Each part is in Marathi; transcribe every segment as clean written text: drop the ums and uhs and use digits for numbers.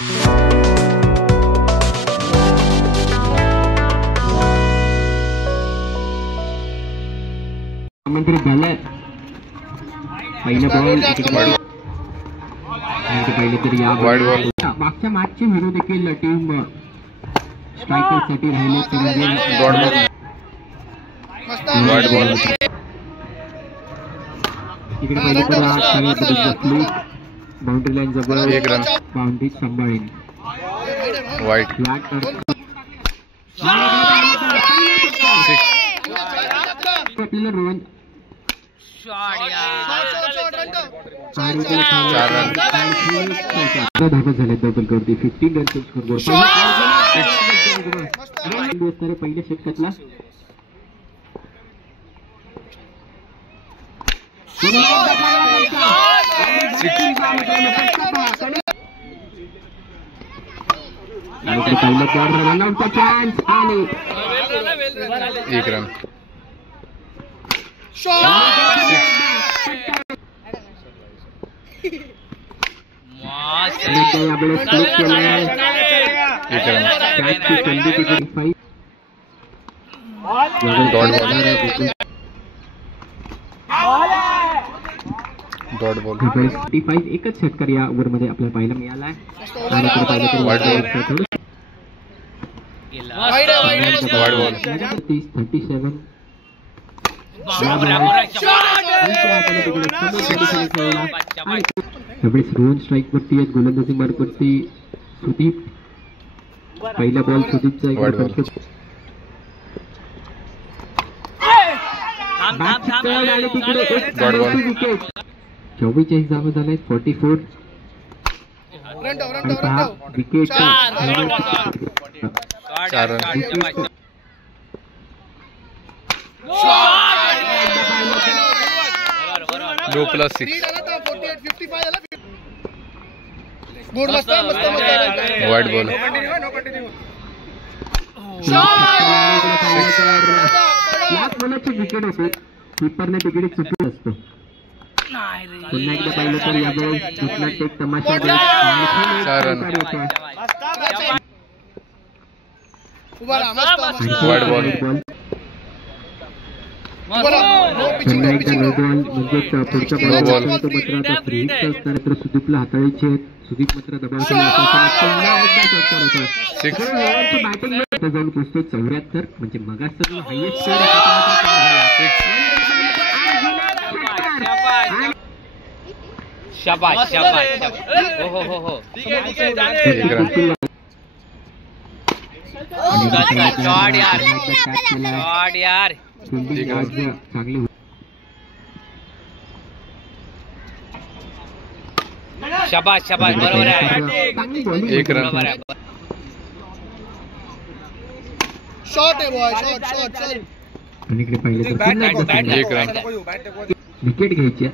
मंत्री झालं पहिलं बॉल पहिले तरी या मागच्या मॅचचे हिरो देखील टीम स्ट्रायकर साठी राहिले इकडे पहिले तर बाउंड्री लाईन जवळ एक रन बाउंड्री सांभाळीन वाईट आपल्याला रोहन धावा झाले डबल करते 15 रन स्कोर पहिल्या षटकातला चान्स आले एक रन डॉट बॉल 35 एकच षटकार या ओव्हर मध्ये आपल्याला पाहायला मिळाला आहे. 37 रोहन स्ट्राईक वरती आहेत. गोलंदाजी मार्क वरती सुदीप. पहिला बॉल सुदीपचा विकेट. 44 धावा झाल्या 44 विकेट. 4 रन 2 + 6 वाईट बॉल विकेट होते. कीपरने तिकीट चुकलं असतं. पुन्हा एकदा पाहिलं तर यावेळेस एक तमाशा वाईट बॉल पुन्हा एकदा नो बॉल म्हणजे पुढचा बॉल मात्र आता फ्री हिट असताना तर सुदीपला हाताळायचे आहेत. सुदीप मात्र दबाव बॅटिंग जाऊन पोहोचतो 74 म्हणजे मगाच हायएस्ट शाबाश शाबाश हो हो हो शॉट यार चांगली शाबाश शाबाश बरोबर आहे. 1 रन शॉट आहे बॉय शॉट आणि इकडे पाहिलं तर 1 रन विकेट घ्यायची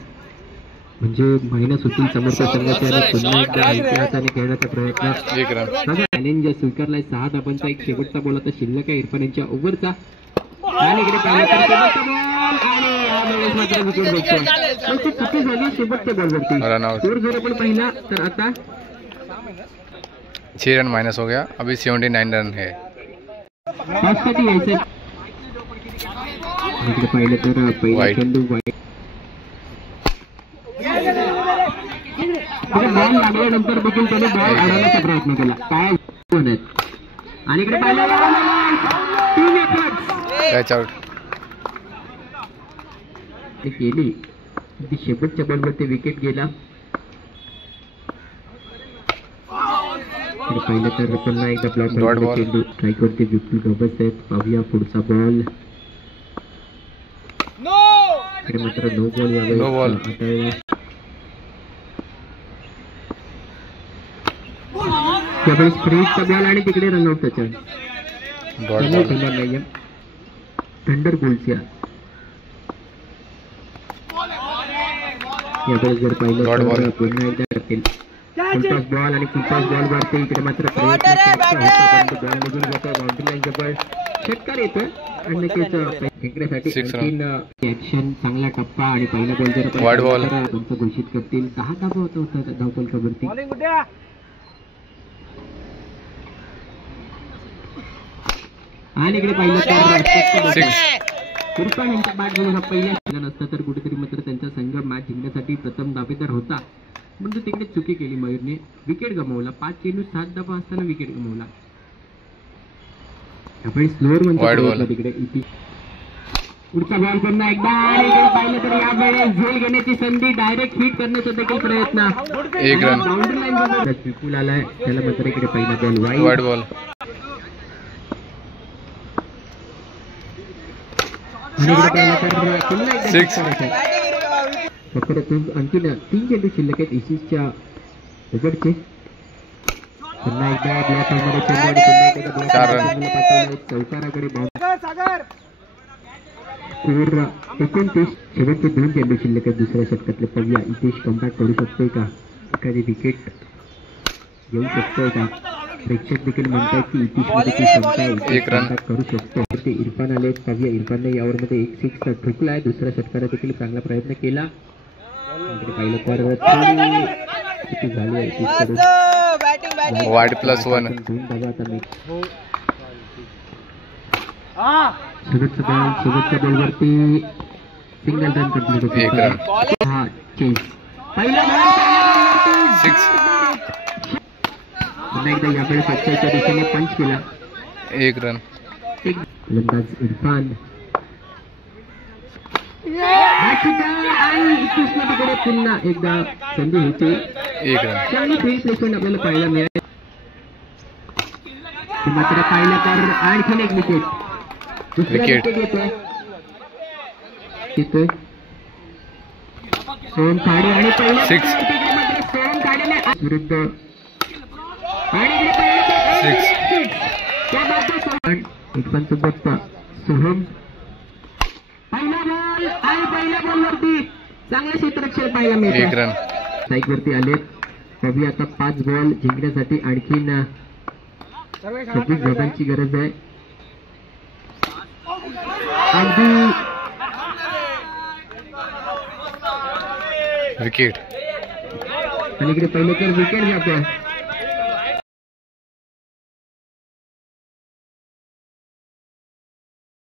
म्हणजे मायनस होतील समोरच्या संघाचे आणि पुन्हा एकदा इतिहासाने खेळण्याचा प्रयत्न. 1 रन चॅलेंज स्वीकारलाय. 6 धावांचा एक शेवटचा बॉल आता शिल्लक आहे इरफान यांच्या ओव्हरचा. आणि इकडे पाहिलं तर विकेट घ्यायची चुकी झाली शेवटच्या बॉलवरती. स्कोर जर आपण पाहिला तर आता 6 रन माइनस हो गया. अभी 79 रन है. पाचसाठी यायचं. इकडे पाहिलं तर पहिला चेंडू वाईट बॉल लागल्यानंतर देखील त्याने बॉल अडवण्याचा प्रयत्न केला. काय आणि इकडे पाहिलं केली ती शेवटच्या बॉलवरती विकेट गेला. पाहिलं तर पुन्हा एकदा ब्लॉक चेंडू स्ट्राईक वरती विपुल गवस आहेत. पाहूया पुढचा बॉल. इकडे मात्र नो बॉल यावेळी त्यावेळेस फ्रीजचा बॉल आणि तिकडे रनआउट त्याच्या नाहीये. थंडर गोल्सच्या यावेळेस जर पाहिलं तर पुन्हा एकदा करतील फुलटॉस बॉल आणि फुलटॉस बॉल वरती इकडे मात्र प्रयत्न बॉल निघून जातो. बाउंड्री लाईन जवळ षटकार येतं आणि नक्कीच जिंकण्यासाठी ऍक्शन चांगला टप्पा आणि पहिला बॉल जर घोषित करतील 10 धावा होता धावफलकावरती. आणि इकडे पाहिलं तर सिक्स इरफान यांच्या बॅट बॉल पहिल्या नसतं तर कुठेतरी मात्र त्यांचा संघ मॅच जिंकण्यासाठी प्रथम दावेदार होता, म्हणजे तिकडे चुकी केली मयूरने, विकेट गमावला. 5 चेंडू 7 धावा असताना विकेट गमावला. आपण स्लोअर म्हणतो तिकडे इथे पुढचा बॉल पुन्हा एकदा आणि इकडे पाहिलं तर यावेळेस झेल घेण्याची संधी, डायरेक्ट हिट करण्याचा देखील प्रयत्न. एक रन. बाउंड्री लाईन विपुल आलाय, त्याला मात्र इकडे पहिला बॉल वाईड बॉल. सिक्स. आणखी 3 चेंडू शिल्लक आहेत इशिसच्या उघडचे. पुन्हा एकदा ब्लॉक मध्ये 4 रन. चौकाराकडे 29. शेवटचे 2 चेंडू शिल्लक आहेत दुसऱ्या षटकातले. पव्या इतिश कमबॅक करू शकतोय का, एखादी विकेट घेऊ शकतोय का? प्रेक्षक देखील म्हणतात की इतिश मध्ये एक रन करू शकतो. ते इरफान आले. पव्या इरफानने यावर मध्ये 1 6 ठोकलाय. दुसऱ्या षटकाला देखील चांगला प्रयत्न केला. इकडे पाहिलं तर किती झाली वाईड +1. शेवटच्या बॉलवरती सिंगल रन कंप्लीट होते. 1 रन. हा चेंज पहिला सिक्स. पुन्हा एकदा यावेळेस सच्चाईच्या दिशेने पंच केला. 1 रन. फलंदाज इरफान आणि तिकडे पुन्हा एकदा संधी होते. 1 रन. चांगली फील्ड प्लेसमेंट आपल्याला पाहायला मिळेल. मात्र पाहिलं तर आणखीन एक विकेट. विकेट येतोय सोहम खाडे आणि सिक्स. सोहम खाडेने विरुद्ध इरफान सोबत सोहम. पहिला बॉल आणि पहिल्या बॉलवरती चांगलं क्षेत्ररक्षण पाहायला मिळतं. 1 रन. स्ट्राईक वरती आलेत. कवी आता 5 बॉल जिंकण्यासाठी आणखीन 26 धावांची गरज आहे. अगदी विकेट. आणि इकडे पहिले तर विकेट जातोय.